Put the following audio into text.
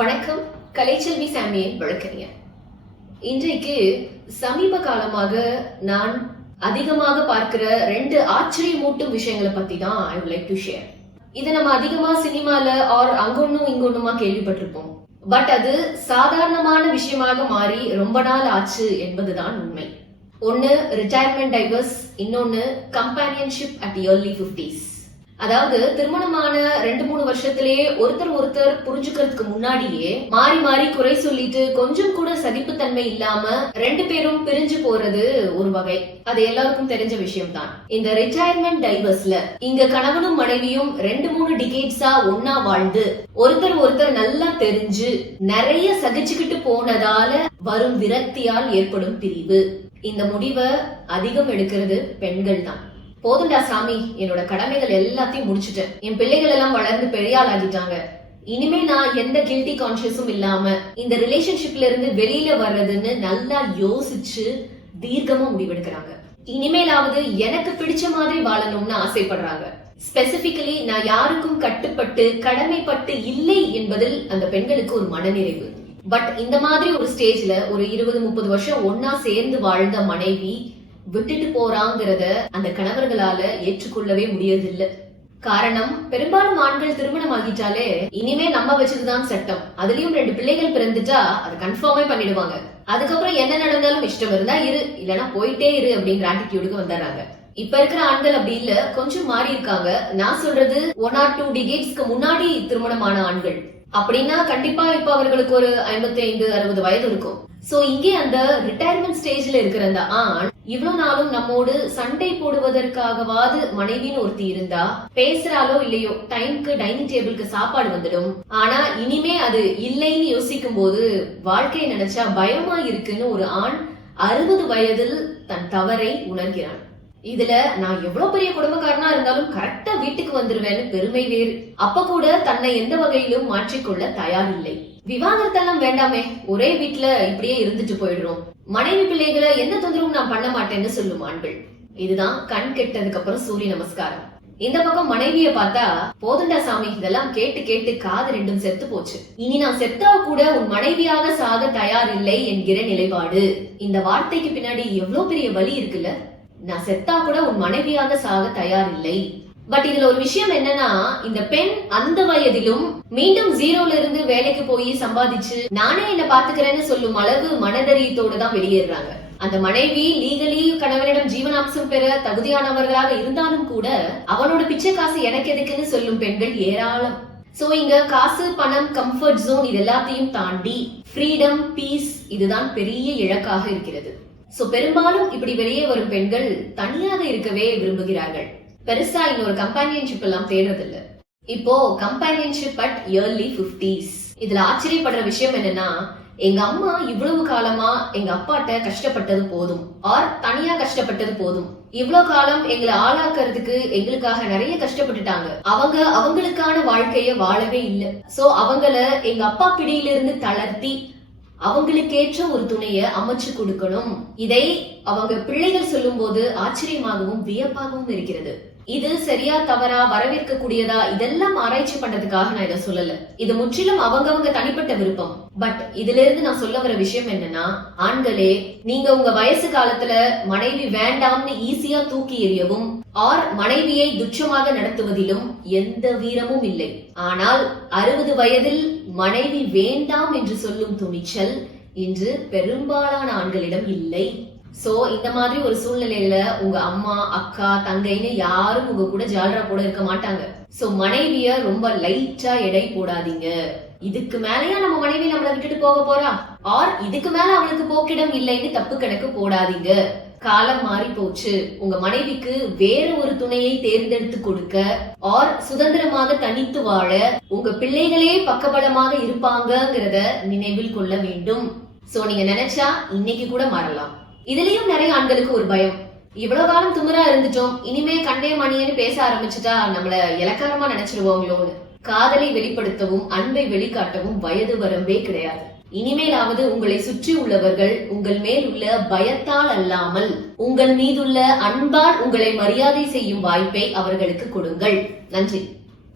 வணக்கம். கலைச்செல்வி சாமியின் வழக்கறிஞர். இன்றைக்கு சமீப காலமாக நான் அதிகமாக பார்க்கிற ரெண்டு ஆச்சரியமூட்டும் விஷயங்களை பத்தி தான் ஐ லைக் டு ஷேர் இதை நம்ம அதிகமா சினிமால ஆர் அங்கொன்னும் இங்கொன்னுமா கேள்விப்பட்டிருப்போம். பட் அது சாதாரணமான விஷயமாக மாறி ரொம்ப நாள் ஆச்சு என்பதுதான் உண்மை. ஒன்னு ரிட்டையர்மெண்ட் டைவர்ஸ் இன்னொன்னு கம்பானியன்ஷிப் அட் இயர்லி பிப்டிஸ் அதாவது திருமணமான ரெண்டு மூணு வருஷத்திலேயே ஒருத்தர் ஒருத்தர் புரிஞ்சுக்கிறதுக்கு முன்னாடியே மாறி மாறி குறை சொல்லிட்டு கொஞ்சம் கூட சகிப்புத்தன்மை இல்லாம ரெண்டு பேரும் பிரிஞ்சு போறது ஒரு வகை. அது எல்லாருக்கும் தெரிஞ்ச விஷயம் தான் இந்த ரிட்டையர்மெண்ட் டைவர்ஸ்ல இங்க கணவனும் மனைவியும் ரெண்டு மூணு டிகேட்ஸா ஒன்னா வாழ்ந்து ஒருத்தர் ஒருத்தர் நல்லா தெரிஞ்சு நிறைய சகிச்சுக்கிட்டு போனதால வரும் விரக்தியால் ஏற்படும் பிரிவு. இந்த முடிவை அதிகம் எடுக்கிறது பெண்கள் தான் போதுண்டா சாமி என்னோட கடமைகள் எல்லாத்தையும் முடிச்சுட்டேன். என் பிள்ளைகள் எல்லாம் வளர்ந்து பெரியாள் ஆகிட்டாங்க இனிமே நான் எந்த கில்ட்டி கான்சியஸும் இல்லாம இந்த ரிலேஷன்ஷிப்ல இருந்து வெளியில வர்றதுன்னு நல்லா யோசிச்சு தீர்க்கமா முடிவெடுக்கிறாங்க. இனிமேலாவது எனக்கு பிடிச்ச மாதிரி வாழணும்னு ஆசைப்படுறாங்க. ஸ்பெசிபிக்கலி நான் யாருக்கும் கட்டுப்பட்டு கடமைப்பட்டு இல்லை என்பதில் அந்த பெண்களுக்கு ஒரு மனநிறைவு. பட் இந்த மாதிரி ஒரு ஸ்டேஜ்ல ஒரு இருபது முப்பது வருஷம் ஒன்னா சேர்ந்து வாழ்ந்த மனைவி விட்டுட்டு போறாங்கிறத அந்த கணவர்களால ஏற்றுக்கொள்ளவே முடியறதில்லை. காரணம் பெரும்பாலும் ஆண்கள் திருமணம் ஆகிட்டாலே இனிமே நம்ம வச்சதுதான் சட்டம். அதுலயும் ரெண்டு பிள்ளைகள் பிறந்துட்டா அது கன்ஃபார்மே பண்ணிடுவாங்க. அதுக்கப்புறம் என்ன நடந்தாலும் இஷ்டம் இருந்தா இரு இல்லனா போயிட்டே இரு அப்படிங்கிற ஆட்டிடியூடுக்கு வந்துடுறாங்க. இப்ப இருக்கிற ஆண்கள் அப்படி இல்ல கொஞ்சம் மாறி இருக்காங்க. நான் சொல்றது ஒன் ஆர் டூ டிகேட்ஸ்க்கு முன்னாடி திருமணமான ஆண்கள். அப்படின்னா கண்டிப்பா இப்ப அவர்களுக்கு ஒரு ஐம்பத்தி ஐந்து அறுபது வயது இருக்கும். சோ இங்கே அந்த ரிட்டையர்மெண்ட் ஸ்டேஜ்ல இருக்கிற அந்த ஆண் இவ்வளவு நாளும் நம்மோடு சண்டை போடுவதற்காகவாது மனைவின்னு ஒருத்தி இருந்தா பேசுறாலோ இல்லையோ டைம்க்கு டைனிங் டேபிளுக்கு சாப்பாடு வந்துடும். ஆனா இனிமே அது இல்லைன்னு யோசிக்கும் போது வாழ்க்கையை நினைச்சா பயமா இருக்குன்னு ஒரு ஆண் அறுபது வயதில் தன் தவறை உணர்கிறான். இதுல நான் எவ்வளவு பெரிய குடும்பக்காரனா இருந்தாலும் கரெக்டா வீட்டுக்கு வந்துருவேன்னு பெருமை வேறு. அப்ப கூட தன்னை எந்த வகையிலும் மாற்றிக்கொள்ள தயாரில்லை. விவாகரத்தெல்லாம் வேண்டாமே ஒரே வீட்டுல இப்படியே இருந்துட்டு போயிடுறோம். மனைவி பிள்ளைகளை எந்த தொந்தரவும் நான் பண்ண மாட்டேன்னு சொல்லும் ஆண்கள். இதுதான் கண் கெட்டதுக்கு அப்புறம் சூரிய நமஸ்காரம். இந்த பக்கம் மனைவிய பார்த்தா போதண்டா சாமி இதெல்லாம் கேட்டு கேட்டு காது ரெண்டும் செத்து போச்சு. இனி நான் செத்தா கூட உன் மனைவியாக சாக தயார் இல்லை என்கிற நிலைப்பாடு. இந்த வார்த்தைக்கு பின்னாடி எவ்வளவு பெரிய வலி இருக்குல்ல? நான் செத்தா கூட உன் மனைவியாக சாக தயார் இல்லை. பட் இதுல ஒரு விஷயம் என்னன்னா இந்த பெண் அந்த வயதிலும் மீண்டும் ஜீரோல இருந்து வேலைக்கு போய் சம்பாதிச்சு நானே என்ன பாத்துக்கிறேன்னு சொல்லும் அளவு மனதரியத்தோட தான் வெளியேறாங்க அந்த மனைவி லீகலி கணவனிடம் ஜீவனாம்சம் பெற தகுதியானவர்களாக இருந்தாலும் கூட அவனோட பிச்சை காசு எனக்கு எதுக்குன்னு சொல்லும் பெண்கள் ஏராளம். சோ இங்க காசு பணம் கம்ஃபர்ட் ஜோன் இது எல்லாத்தையும் தாண்டி ஃப்ரீடம் பீஸ் இதுதான் பெரிய இலக்காக இருக்கிறது. சோ பெரும்பாலும் இப்படி வெளியே வரும் பெண்கள் தனியாக இருக்கவே விரும்புகிறார்கள். பெருசா இன்னொரு கம்பானியன்ஷிப் எல்லாம் தேடுறதில்ல. இப்போ கம்பானியன்ஷிப் அட் இயர்லி பிப்டிஸ் இதுல ஆச்சரியப்படுற விஷயம் என்னன்னா எங்க அம்மா இவ்வளவு காலமா எங்க அப்பாட்ட கஷ்டப்பட்டது போதும். ஆர் தனியா கஷ்டப்பட்டது போதும். இவ்வளவு காலம் எங்களை ஆளாக்குறதுக்கு எங்களுக்காக நிறைய கஷ்டப்பட்டுட்டாங்க. அவங்க அவங்களுக்கான வாழ்க்கைய வாழவே இல்ல. சோ அவங்கள எங்க அப்பா பிடியிலிருந்து தளர்த்தி அவங்களுக்கேற்ற ஒரு துணைய அமைச்சு கொடுக்கணும். இதை அவங்க பிள்ளைகள் சொல்லும் போது ஆச்சரியமாகவும் வியப்பாகவும் இருக்கிறது. இது சரியா தவறா வரவேற்க கூடியதா இதெல்லாம் ஆராய்ச்சி பண்றதுக்காக நான் இதை சொல்லல. இது முற்றிலும் அவங்கவங்க தனிப்பட்ட விருப்பம். பட் இதுல இருந்து நான் சொல்ல வர விஷயம் என்னன்னா ஆண்களே நீங்க உங்க வயசு காலத்துல மனைவி வேண்டாம்னு ஈஸியா தூக்கி எறியவும் ஆர் மனைவியை துச்சமாக நடத்துவதிலும் எந்த வீரமும் இல்லை. ஆனால் அறுபது வயதில் மனைவி வேண்டாம் என்று சொல்லும் துணிச்சல் இன்று பெரும்பாலான ஆண்களிடம் இல்லை. சோ இந்த மாதிரி ஒரு சூழ்நிலையில உங்க அம்மா அக்கா தங்கைன்னு யாரும் உங்க கூட ஜாலரா கூட இருக்க மாட்டாங்க. சோ மனைவிய ரொம்ப லைட்டா எடை போடாதீங்க. இதுக்கு மேலயா நம்ம மனைவி நம்மளை விட்டுட்டு போக போறா? ஆர் இதுக்கு மேல அவளுக்கு போக்கிடம் இல்லைன்னு தப்பு கணக்கு போடாதீங்க. காலம் மாறி போச்சு. உங்க மனைவிக்கு வேற ஒரு துணையை தேர்ந்தெடுத்து கொடுக்க ஆர் சுதந்திரமாக தனித்து வாழ உங்க பிள்ளைகளே பக்கபலமாக இருப்பாங்கங்கிறத நினைவில் கொள்ள வேண்டும். சோ நீங்க நினைச்சா இன்னைக்கு கூட மாறலாம். இதுலயும் நிறைய ஆண்களுக்கு ஒரு பயம். இவ்வளவு காலம் துமுறா இருந்துட்டோம் இனிமே கண்ணே மணியன்னு பேச ஆரம்பிச்சுட்டா நம்மள இலக்காரமா நினைச்சிருவோங்களோன்னு. காதலை வெளிப்படுத்தவும் அன்பை வெளிக்காட்டவும் வயது வரம்பே கிடையாது. இனிமேலாவது உங்களை சுற்றி உள்ளவர்கள் உங்கள் மேல் உள்ள பயத்தால் அல்லாமல் உங்கள் மீதுள்ள அன்பால் உங்களை மரியாதை செய்யும் வாய்ப்பை அவர்களுக்கு கொடுங்கள். நன்றி.